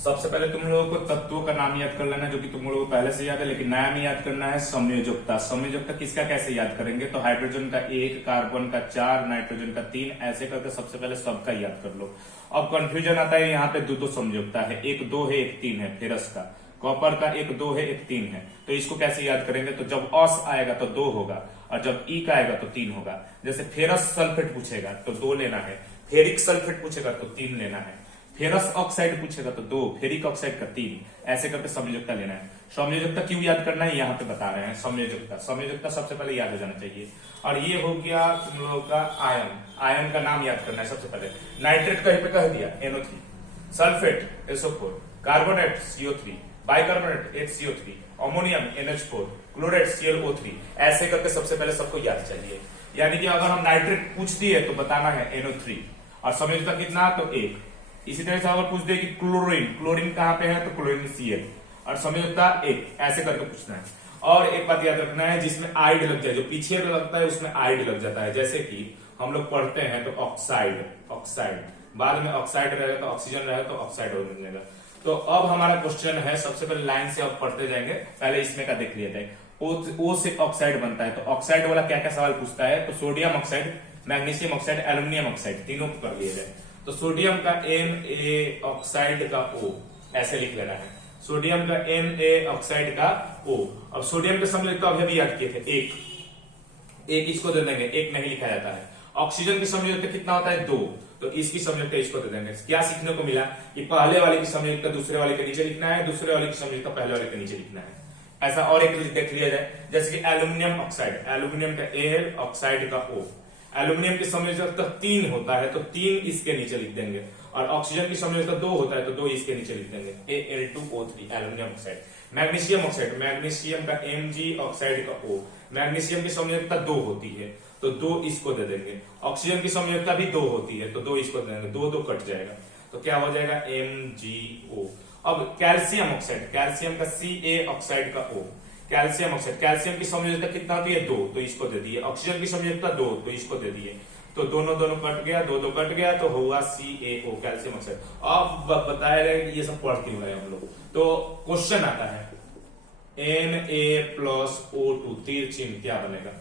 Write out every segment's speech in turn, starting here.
सबसे पहले तुम लोगों को तत्वों का नाम याद कर लेना जो कि तुम लोगों को पहले से याद है, लेकिन नया में याद करना है संयोजकता। संयोजकता किसका कैसे याद करेंगे, तो हाइड्रोजन का 1, कार्बन का 4, नाइट्रोजन का 3, ऐसे करके सबसे पहले सबका याद कर लो। अब कंफ्यूजन आता है, यहाँ पे दो संयोजकता है, एक 2 है एक 3 है। फेरस का, कॉपर का एक 2 है एक 3 है, तो इसको कैसे याद करेंगे, तो जब अस आएगा तो 2 होगा और जब ई का आएगा तो 3 होगा। जैसे फेरस सल्फेट पूछेगा तो 2 लेना है, फेरिक सल्फेट पूछेगा तो 3 लेना है, फेरस ऑक्साइड पूछेगा तो 2, फेरिक ऑक्साइड का 3, ऐसे करके संयोजकता लेना है। संयोजकता क्यों याद करना है यहाँ पे बता रहे हैं। संयोजकता सबसे पहले याद हो जाना चाहिए। और ये हो गया तुम लोगों का आयन, आयन का नाम याद करना है सबसे पहले। नाइट्रेट कहीं पे कह दिया NO3, sulphate SO4, carbonate CO3, bicarbonate HCO3, ammonium NH4, chlorate ClO3, ऐसे करके सबसे पहले सबको याद चाहिए। यानी कि अगर हम नाइट्रेट पूछ दिए तो बताना है NO3 और संयोजकता कितना तो 1। इसी तरह से अगर पूछ दे कि क्लोरीन, क्लोरीन कहाँ पे है तो क्लोरीन Cl और संयोजकता 1, ऐसे करके पूछना है। और एक बात याद रखना है, जिसमें आइड लग जाए, जो पीछे लगता है उसमें आइड लग जाता है। जैसे कि हम लोग पढ़ते हैं तो ऑक्साइड, ऑक्साइड बाद में ऑक्साइड रहेगा तो ऑक्सीजन रहेगा तो ऑक्साइड हो जाएगा। तो अब हमारा क्वेश्चन है, सबसे पहले लाइन से अब पढ़ते जाएंगे, पहले इसमें का देख लिया जाए। ओ से ऑक्साइड बनता है, तो ऑक्साइड वाला क्या क्या सवाल पूछता है, तो sodium oxide, magnesium oxide, aluminium oxide, तीनों को कर लिया जाए। तो सोडियम का Na, ऑक्साइड का O, ऐसे लिख लेना है। सोडियम का Na, ऑक्साइड का O। अब सोडियम के संयोजकता अभी याद किए थे, एक इसको दे देंगे, एक नहीं लिखा जाता है। ऑक्सीजन की संयोजकता कितना होता है 2, तो इसकी संयोजकता इसको दे देंगे। क्या सीखने को मिला कि पहले वाले की संयोजकता दूसरे वाले के नीचे लिखना है, दूसरे वाले की संयोजकता पहले वाले के नीचे लिखना है। ऐसा और एक देख लिया जाए, जैसे कि एल्यूमिनियम ऑक्साइड, एल्यूमिनियम का Al, ऑक्साइड का O। एल्यूमिनियम की संयोजकता 3 होता है तो 3 इसके नीचे लिख देंगे, और ऑक्सीजन की संयोजकता 2 होता है तो 2 इसके नीचे लिख देंगे, Al2O3, aluminium oxide. Magnesium oxide, magnesium का Mg, ऑक्साइड का O। मैग्नीशियम की संयोजकता 2 होती है तो 2 इसको दे देंगे। ऑक्सीजन की संयोजकता भी 2 होती है तो 2 इसको दे देंगे, 2 कट जाएगा तो क्या हो जाएगा MgO। अब कैल्शियम ऑक्साइड, कैल्शियम का Ca, ऑक्साइड का O। कैल्शियम ऑक्साइड, कैल्शियम की संयोजकता कितना होती है 2, तो इसको दे दिए। ऑक्सीजन की संयोजकता 2, तो इसको दे दिए। तो दोनों कट गया, 2 कट गया तो हुआ CaO, कैल्शियम ऑक्साइड। अब बताया गया कि ये सब पढ़ क्यों रहे हम लोग, तो क्वेश्चन आता है Na+O2 तीर चिन्ह क्या बनेगा,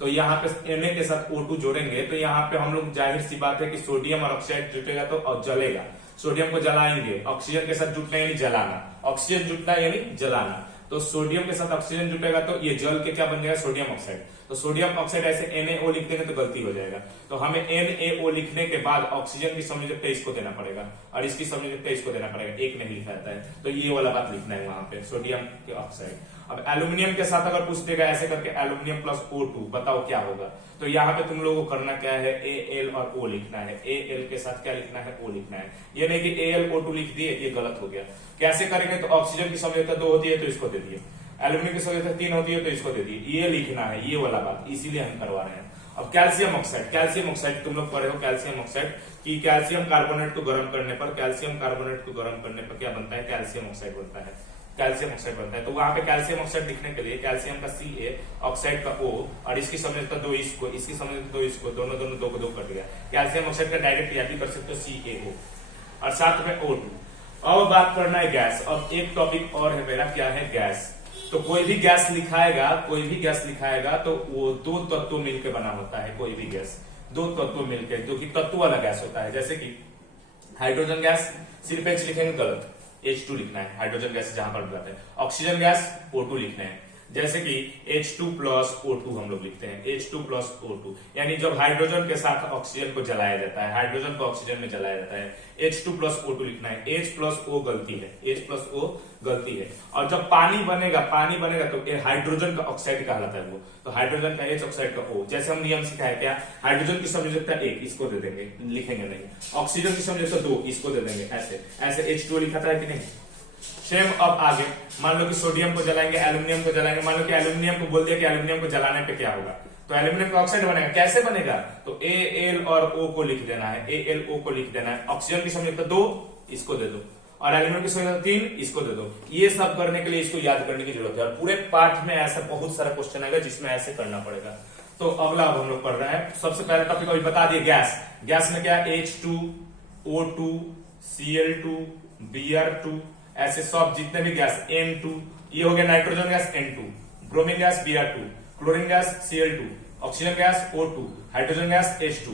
तो यहाँ पे Na के साथ O2 जोड़ेंगे तो यहाँ पे हम लोग जाहिर सी बात है कि सोडियम और ऑक्साइड जुटेगा तो जलेगा। सोडियम को जलाएंगे, ऑक्सीजन के साथ जुटना यानी जलाना, ऑक्सीजन जुटना यानी जलाना, तो सोडियम के साथ ऑक्सीजन जुटेगा तो ये जल के क्या बन जाएगा सोडियम ऑक्साइड। तो सोडियम ऑक्साइड ऐसे NaO लिख देंगे तो गलती हो जाएगा, तो हमें NaO लिखने के बाद ऑक्सीजन की संयोजकता इसको देना पड़ेगा और इसकी संयोजकता इसको देना पड़ेगा, एक नहीं लिखा जाता है, तो ये वाला बात लिखना है वहां पे, सोडियम के ऑक्साइड। अब एल्यूमिनियम के साथ अगर पूछ देगा ऐसे करके एल्यूमिनियम प्लस O2, बताओ क्या होगा, तो यहाँ पे तुम लोगों को करना क्या है, Al और O लिखना है, Al के साथ क्या लिखना है O लिखना है। ये नहीं कि AlO2 लिख दिए, ये गलत हो गया। कैसे करेंगे, तो ऑक्सीजन की संयोजकता 2 होती है तो इसको दे दिए, एल्यूमिनियम की संयोजकता 3 होती है तो इसको दे दिए, ये लिखना है, ये वाला बात इसीलिए हम करवा रहे हैं। अब कैल्शियम ऑक्साइड, कैल्शियम ऑक्साइड तुम लोग पढ़े हो कैल्शियम ऑक्साइड कि कैल्शियम कार्बोनेट को गर्म करने पर, कैल्शियम कार्बोनेट को गर्म करने पर क्या बनता है, कैल्शियम ऑक्साइड बनता है, कैल्शियम ऑक्साइड बनता है। तो वहां पे कैल्शियम ऑक्साइड लिखने के लिए कैल्शियम का Ca, ऑक्साइड का O और इसकी संयोजकता 2 इसको, इसकी संयोजकता 2 इसको, दोनों 2 को 2 कट गया। कैल्शियम ऑक्साइड का डायरेक्ट याद भी कर सकते हो CaO और साथ में O2। अब बात करना है गैस। अब एक टॉपिक और है मेरा, क्या है गैस। तो कोई भी गैस लिखाएगा तो वो 2 तत्वों मिलकर बना होता है, कोई भी गैस 2 तत्वों मिलकर, जो कि तत्व वाला गैस होता है। जैसे कि हाइड्रोजन गैस सिर्फ H लिखेंगे गलत, H2 लिखना है, हाइड्रोजन गैस जहां पर बताते हैं। ऑक्सीजन गैस O2 लिखना है, जैसे कि H2+O2 हम लोग लिखते हैं, H2+O2, यानी जब हाइड्रोजन के साथ ऑक्सीजन को जलाया जाता है, हाइड्रोजन को ऑक्सीजन में जलाया जाता है, H2+O2 लिखना है। H+O गलती है, H+O गलती है। और जब पानी बनेगा तो हाइड्रोजन का ऑक्साइड कहलाता है वो, तो हाइड्रोजन का H, ऑक्साइड का O। जैसे हम नियम सिखाया क्या, हाइड्रोजन की संयोजकता 1, इसको दे देंगे, लिखेंगे नहीं। ऑक्सीजन की संयोजकता 2, इसको दे देंगे, ऐसे H2 लिखा था कि नहीं। सेम अब आगे मान लो कि सोडियम को जलाएंगे, एल्यूमिनियम को जलाएंगे, मान लो कि एल्यूमिनियम को बोल दिया कि एल्यूमिनियम को जलाने पे क्या होगा, तो एल्यूमिनियम का ऑक्साइड बनेगा। कैसे बनेगा, तो Al और O को लिख देना है, AlO को लिख देना है। ऑक्सीजन की संयोजकता 2, इसको दे दो, और एल्यूमिनियम की संयोजकता 3, इसको दे दो। ये सब करने के लिए इसको याद करने की जरूरत है, और पूरे पाठ में ऐसा बहुत सारा क्वेश्चन आएगा जिसमें ऐसे करना पड़ेगा। तो अगला अब हम लोग पढ़ रहे हैं, सबसे पहले टॉपिक अभी बता दिए गैस। गैस में क्या, H2O2, Cl2, Br2, ऐसे सब जितने भी गैस N2, ये हो गया nitrogen gas N2, bromine gas Br2, chlorine gas Cl2, oxygen gas O2, hydrogen gas H2।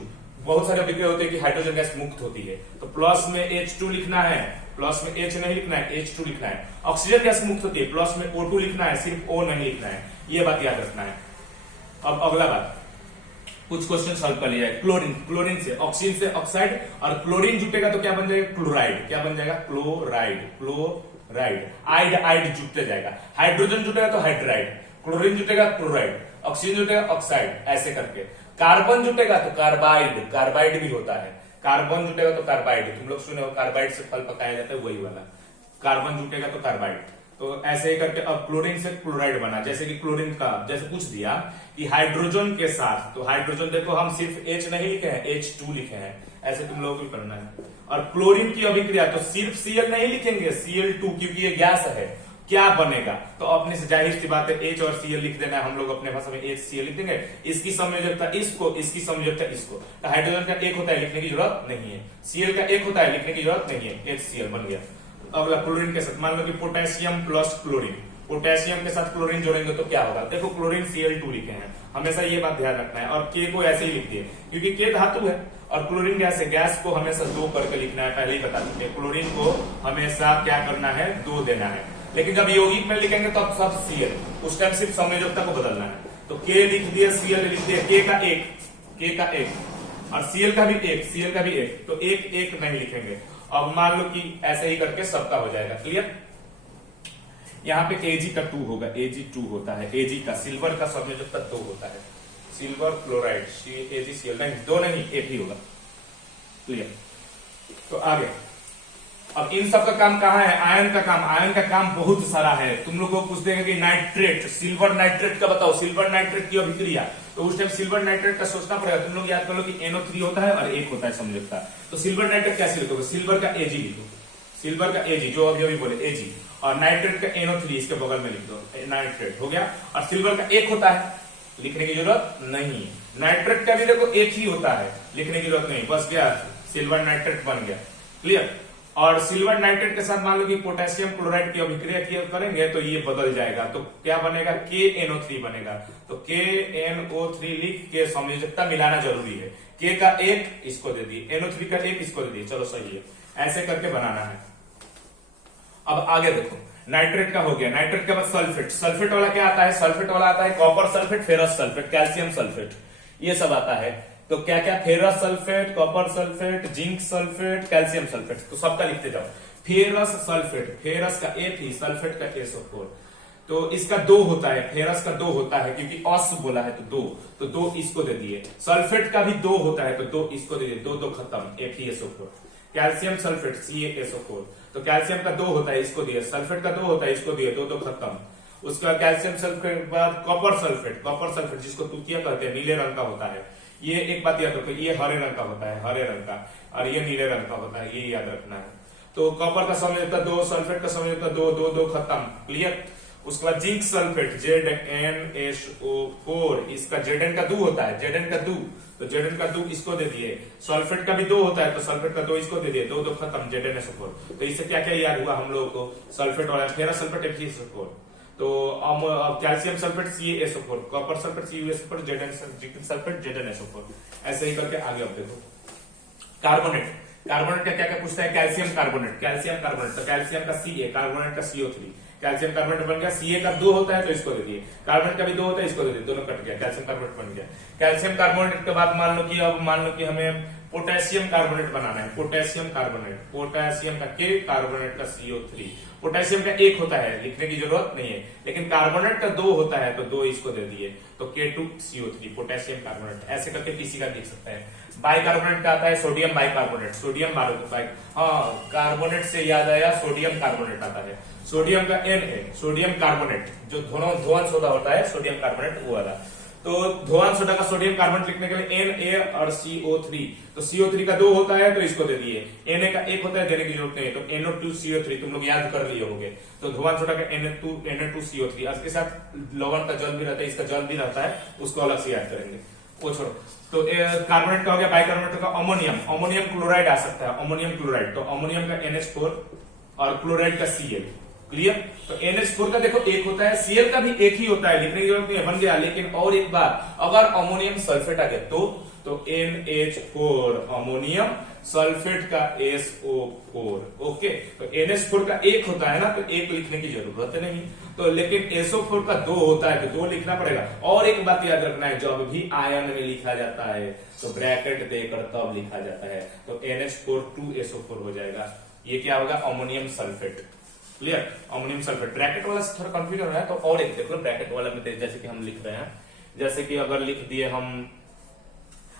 बहुत सारे विक्रिया होते हैं कि हाइड्रोजन गैस मुक्त होती है, तो प्लस में H2 लिखना है, प्लस में H नहीं लिखना है, H2 लिखना है। ऑक्सीजन गैस मुक्त होती है, प्लस में O2 लिखना है, सिर्फ O नहीं लिखना है, ये बात याद रखना है। अब अगला बात, कुछ क्वेश्चन सॉल्व कर लिया है। क्लोरीन, क्लोरीन से ऑक्सीजन से ऑक्साइड, और क्लोरीन जुटेगा तो क्या बन जाएगा, क्लोराइड। क्या बन जाएगा, क्लोराइड, क्लोराइड। आइड, आइड जुटते जाएगा। हाइड्रोजन जुटेगा तो हाइड्राइड, क्लोरीन जुटेगा क्लोराइड, ऑक्सीजन जुटेगा ऑक्साइड, ऐसे करके। कार्बन जुटेगा तो कार्बाइड, कार्बाइड भी होता है। कार्बन जुटेगा तो कार्बाइड, तुम लोग सुने हो कार्बाइड से फल पकाया जाता है, वही वाला। कार्बन जुटेगा तो कार्बाइड। तो ऐसे ही करके अब क्लोरीन से क्लोराइड बना। जैसे कि क्लोरीन का जैसे पूछ दिया कि हाइड्रोजन के साथ, तो हाइड्रोजन देखो हम सिर्फ H नहीं लिखे हैं, H2 लिखे हैं, ऐसे तुम लोगों को करना है। और क्लोरीन की अभिक्रिया तो सिर्फ Cl नहीं लिखेंगे, Cl2, क्योंकि ये गैस है। क्या बनेगा, तो अपने से जाहिर सी बात है H और Cl लिख देना है, हम लोग अपने भाषा में HCl लिख देंगे। इसकी संयोजकता इसको, इसकी संयोजकता इसको। तो हाइड्रोजन का एक होता है, लिखने की जरूरत नहीं है। Cl का एक होता है, लिखने की जरूरत नहीं है, HCl बन गया। अगला क्लोरीन के साथ, मान लो कि पोटेशियम प्लस क्लोरीन, पोटेशियम के साथ क्लोरीन जोड़ेंगे तो क्या होगा। देखो क्लोरीन Cl2 लिखे हैं, हमेशा ये बात ध्यान रखना है। और K को ऐसे ही लिख दिए, क्योंकि K धातु है और क्लोरीन गैस है। गैस को हमेशा 2 करके लिखना है, पहले ही बता चुके। क्लोरीन को हमेशा क्या करना है, 2 देना है। लेकिन जब यौगिक में लिखेंगे तो अब सब Cl, उस टाइम सिर्फ संयोजकता को बदलना है। तो K लिख दिया, Cl लिख दिया, K का एक और Cl का भी एक, Cl का भी एक, तो एक नहीं लिखेंगे। अब मान लो कि ऐसे ही करके सबका हो जाएगा। क्लियर। यहाँ पे Ag का 2 होगा, Ag2 होता है। Ag का सिल्वर का संयोजकता 2 होता है, सिल्वर क्लोराइड AgCl, नहीं 2 नहीं, 1 ही होगा। क्लियर। तो आगे अब इन सब का काम कहाँ है, आयन का काम। आयन का काम बहुत सारा है। तुम लोग को पूछ देंगे कि नाइट्रेट, सिल्वर नाइट्रेट का बताओ, सिल्वर नाइट्रेट की अभिक्रिया। तो उस टाइम सिल्वर नाइट्रेट का सोचना पड़ेगा। तुम लोग याद कर लो कि NO3 होता है और 1 होता है संयोजकता। तो सिल्वर नाइट्रेट कैसे लिखोगे, सिल्वर का Ag लिखो, सिल्वर का Ag जो अभी बोले Ag, और नाइट्रेट का NO3 इसके बगल में लिख दो, नाइट्रेट हो गया। और सिल्वर का 1 होता है, लिखने की जरूरत नहीं। नाइट्रेट का भी देखो 1 ही होता है, लिखने की जरूरत नहीं, बस गया सिल्वर नाइट्रेट बन गया। क्लियर। और सिल्वर नाइट्रेट के साथ मान लो कि पोटेशियम क्लोराइड की अभिक्रिया करेंगे तो ये बदल जाएगा, तो क्या बनेगा, KNO3 बनेगा। तो KNO3 लिख के संयोजकता मिलाना जरूरी है। K का 1 इसको दे दिए, NO3 का 1 इसको दे दिए, चलो सही है। ऐसे करके बनाना है। अब आगे देखो, नाइट्रेट का हो गया। नाइट्रेट के बाद सल्फेट। सल्फेट वाला क्या आता है, सल्फेट वाला आता है copper sulphate, ferrous sulphate, calcium sulphate, ये सब आता है। तो क्या क्या, ferrous sulphate, copper sulphate, zinc sulphate, calcium sulphate, तो सबका लिखते जाओ। फेरस सल्फेट, फेरस का Fe, सल्फेट का SO4, तो इसका 2 होता है, फेरस का 2 होता है, क्योंकि अस बोला है तो 2, तो 2 इसको दे दिए। सल्फेट का भी 2 होता है तो 2 इसको दे दिए, 2 खत्म, FeSO4। कैल्शियम सल्फेट CaSO4, तो कैल्शियम का 2 होता है, इसको दिए। सल्फेट का 2 होता है, इसको दिए, 2 खत्म। उसके बाद कैल्शियम सल्फेट के बाद कॉपर सल्फेट, कॉपर सल्फेट जिसको तुतिया कहते हैं, नीले रंग का होता है। ये एक बात याद रखो, ये हरे रंग का होता है, हरे रंग का, और ये नीले रंग का होता है, ये याद रखना है। तो कॉपर का संयोजकता 2, सल्फेट का संयोजकता 2 खत्म। क्लियर। उसके बाद जिंक सल्फेट ZnSO4, इसका Zn का 2 होता है, Zn का 2, तो Zn का 2 इसको दे दिए। सल्फेट का भी 2 होता है, तो सल्फेट का 2 इसको दे दिए, 2 खत्म, ZnSO4। तो इससे क्या क्या याद हुआ हम लोगों को, सल्फेट वाला फेरस सल्फेट FeSO4, तो calcium sulphate CaSO4, copper sulphate CuSO4, zinc sulphate ZnSO4, ऐसे ही करके आगे अब देखो। कार्बोनेट, कार्बोनेट का क्या क्या पूछता है, कैल्शियम कार्बोनेट, कैल्शियम कार्बोनेट, तो कैल्शियम का Ca, कार्बोनेट का CO3, कैल्शियम कार्बोनेट बन गया। Ca का 2 होता है तो इसको दे दिए, कार्बोनेट का भी 2 होता है, इसको दे दिए, दोनों कट गया, कैल्शियम कार्बोनेट बन गया। कैल्शियम कार्बोनेट के बाद मान लो कि हमें पोटेशियम कार्बोनेट बनाना है, पोटेशियम कार्बोनेट, पोटेशियम का K, कार्बोनेट का CO3। पोटेशियम का 1 होता है, लिखने की जरूरत नहीं है, लेकिन कार्बोनेट का 2 होता है तो 2 इसको दे दिए, तो K2CO3, पोटेशियम कार्बोनेट। ऐसे करके पीसी का देख सकते हैं। बाइकार्बोनेट का आता है सोडियम बाइकार्बोनेट, सोडियम हाँ, कार्बोनेट से याद आया, सोडियम कार्बोनेट आता है। सोडियम का N है, सोडियम कार्बोनेट, जो धोवन सोडा होता है, सोडियम कार्बोनेट वो वाला। तो धोवन सोडा का सोडियम कार्बोनेट लिखने के लिए Na और CO3, तो CO3 का 2 होता है तो इसको दे दिए। Na का 1 होता है, देने की जरूरत नहीं है, तो NO2CO3 तुम लोग याद कर लिए होंगे। तो धोवन सोडा का Na2CO3, इसके साथ लवण का जल भी रहता है, इसका जल भी रहता है, उसको अलग से याद करेंगे, वो छोड़ो। तो कार्बोनेट का हो गया। बाइकार्बोनेट का अमोनियम, अमोनियम क्लोराइड आ सकता है, अमोनियम क्लोराइड, तो अमोनियम का NH4, और क्लोराइड का Cl। क्लियर। तो NH4 का देखो एक होता है, Cl का भी एक ही होता है, लिखने की जरूरत नहीं है, बन गया। लेकिन और एक बार अगर अमोनियम सल्फेट आ गया तो NH4 अमोनियम सल्फेट का SO4। ओके, तो NH4 का एक होता है ना, तो एक लिखने की जरूरत नहीं। तो लेकिन SO4 का दो होता है, तो दो लिखना पड़ेगा। और एक बात याद रखना है, जब भी आयन में लिखा जाता है तो ब्रैकेट देकर तब लिखा जाता है। तो NH4 2SO4 हो जाएगा। ये क्या होगा? Ammonium sulphate. Clear. Ammonium sulphate bracket वाला से थोड़ा कंफ्यूजन हो रहा है, तो और एक देख लो ब्रैकेट वाला में, जैसे कि हम लिख रहे हैं, जैसे कि अगर लिख दिए हम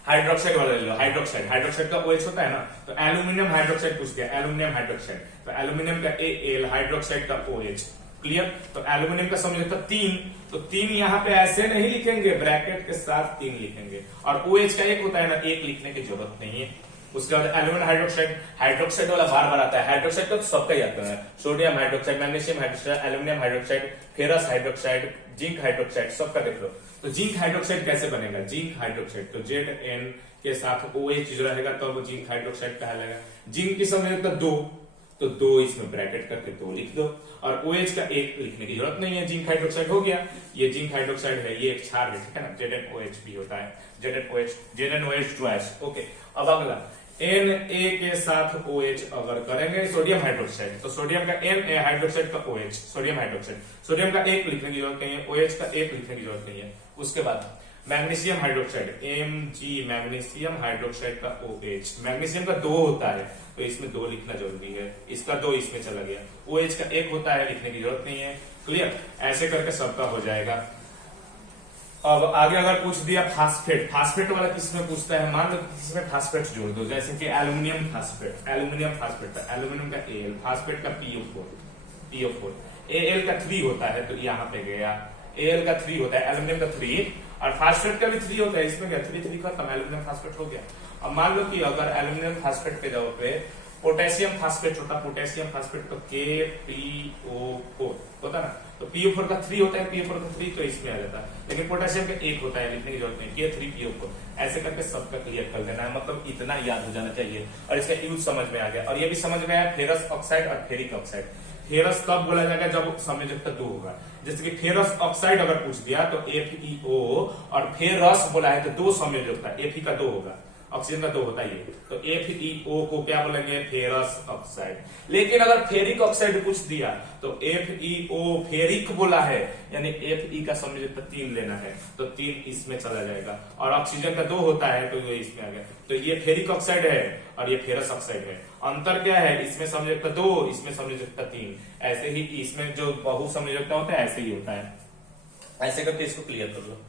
हाइड्रोक्साइड वाला ले लो, हाइड्रोक्साइड का OH होता है ना, तो एल्यूमिनियम हाइड्रोक्साइड पूछ गया, एल्यूमिनियम हाइड्रोक्साइड, तो एल्यूमिनियम का Al, हाइड्रोक्साइड का OH। क्लियर। तो एल्यूमिनियम का समझ लेता 3, तो 3 यहाँ पे ऐसे नहीं लिखेंगे, ब्रैकेट के साथ 3 लिखेंगे। और OH का एक होता है ना, एक लिखने की जरूरत नहीं है। उसके बाद एल्यूमिनियम हाइड्रोक्साइड, हाइड्रोक्साइड वाला बार बार आता है। हाइड्रोक्साइड का तो सबका याद करना है, sodium hydroxide, magnesium hydroxide, aluminium hydroxide, ferrous hydroxide, zinc hydroxide, सबका देख लो। तो जिंक हाइड्रोक्साइड कैसे बनेगा? जिंक हाइड्रोक्साइड तो Zn के साथ OH जो रहेगा तो वो जिंक हाइड्रोक्साइड कहलाएगा। जिंक की समझ तो 2, तो 2 इसमें ब्रैकेट करके 2 लिख दो। और OH का एक लिखने की जरूरत नहीं है, जिंक हाइड्रोक्साइड हो गया। ये जिंक हाइड्रोक्साइड है, ये एक क्षार है, ठीक है ना, ZnOH भी होता है, ZnOH ट्वाइस। ओके, अब अगला Na के साथ OH अगर करेंगे सोडियम हाइड्रोक्साइड, तो सोडियम का Na, हाइड्रोक्साइड का OH, सोडियम हाइड्रोक्साइड, सोडियम का एक लिखने की जरूरत नहीं है, OH का एक लिखने की जरूरत नहीं है। उसके बाद magnesium hydroxide, Mg, magnesium hydroxide का OH, मैग्नीशियम का 2 होता है, तो इसमें 2 लिखना जरूरी है, इसका 2 इसमें चला गया। OH का एक होता है, लिखने की जरूरत नहीं है। क्लियर। ऐसे करके सबका हो जाएगा। अब आगे अगर पूछ दिया फास्फेट, फास्फेट वाला किसमें पूछता है? मान लो किसमें फास्फेट जोड़ दो, जैसे कि एल्यूमिनियम फास्फेट, एल्यूमिनियम फास्फेट का एल्यूमिनियम का Al, फास्फेट का PO4, Al का 3 होता है, तो यहाँ पे गया Al का 3 होता है, एल्यूमिनियम का 3, और फास्फेट का भी 3 होता है, इसमें क्या 3 3 खत्म, एल्यूमिनियम फास्फेट हो गया। अब मान लो कि अगर एल्यूमिनियम फास्फेट के जगह पे पोटेशियम फास्फेट होता, पोटेशियम फास्फेट तो KPO4 होता ना, तो PO4 का 3 होता है, PO4 का 3 तो इसमें आ जाता है। लेकिन पोटेशियम का 1 होता है, लिखने की जरूरत नहीं, K3PO4। ऐसे करके सबका क्लियर कर देना है, मतलब इतना याद हो जाना चाहिए। और इसका यूज समझ में आ गया, और ये भी समझ में आया फेरस ऑक्साइड और फेरिक ऑक्साइड। फेरस तब बोला जाएगा जब संयोजकता 2 होगा, जैसे कि फेरस ऑक्साइड अगर पूछ दिया तो FeO, और फेरस बोला है तो 2 संयोजकता, Fe का 2 होगा, ऑक्सीजन का 2 होता है, ये तो FeO को क्या बोलेंगे? Ferrous oxide. लेकिन अगर फेरिक ऑक्साइड पूछ दिया तो FeO फेरिक बोला है, यानी Fe का संयोजकता 3 लेना है, तो 3 इसमें चला जाएगा। और ऑक्सीजन का 2 होता है, तो ये इसमें आ गया। तो ये फेरिक ऑक्साइड है और ये फेरस ऑक्साइड है। अंतर क्या है? इसमें संयोजकता 2, इसमें संयोजकता 3। ऐसे ही इसमें जो बहु संयोजकता होता है ऐसे ही होता है। ऐसे करके इसको क्लियर कर लो।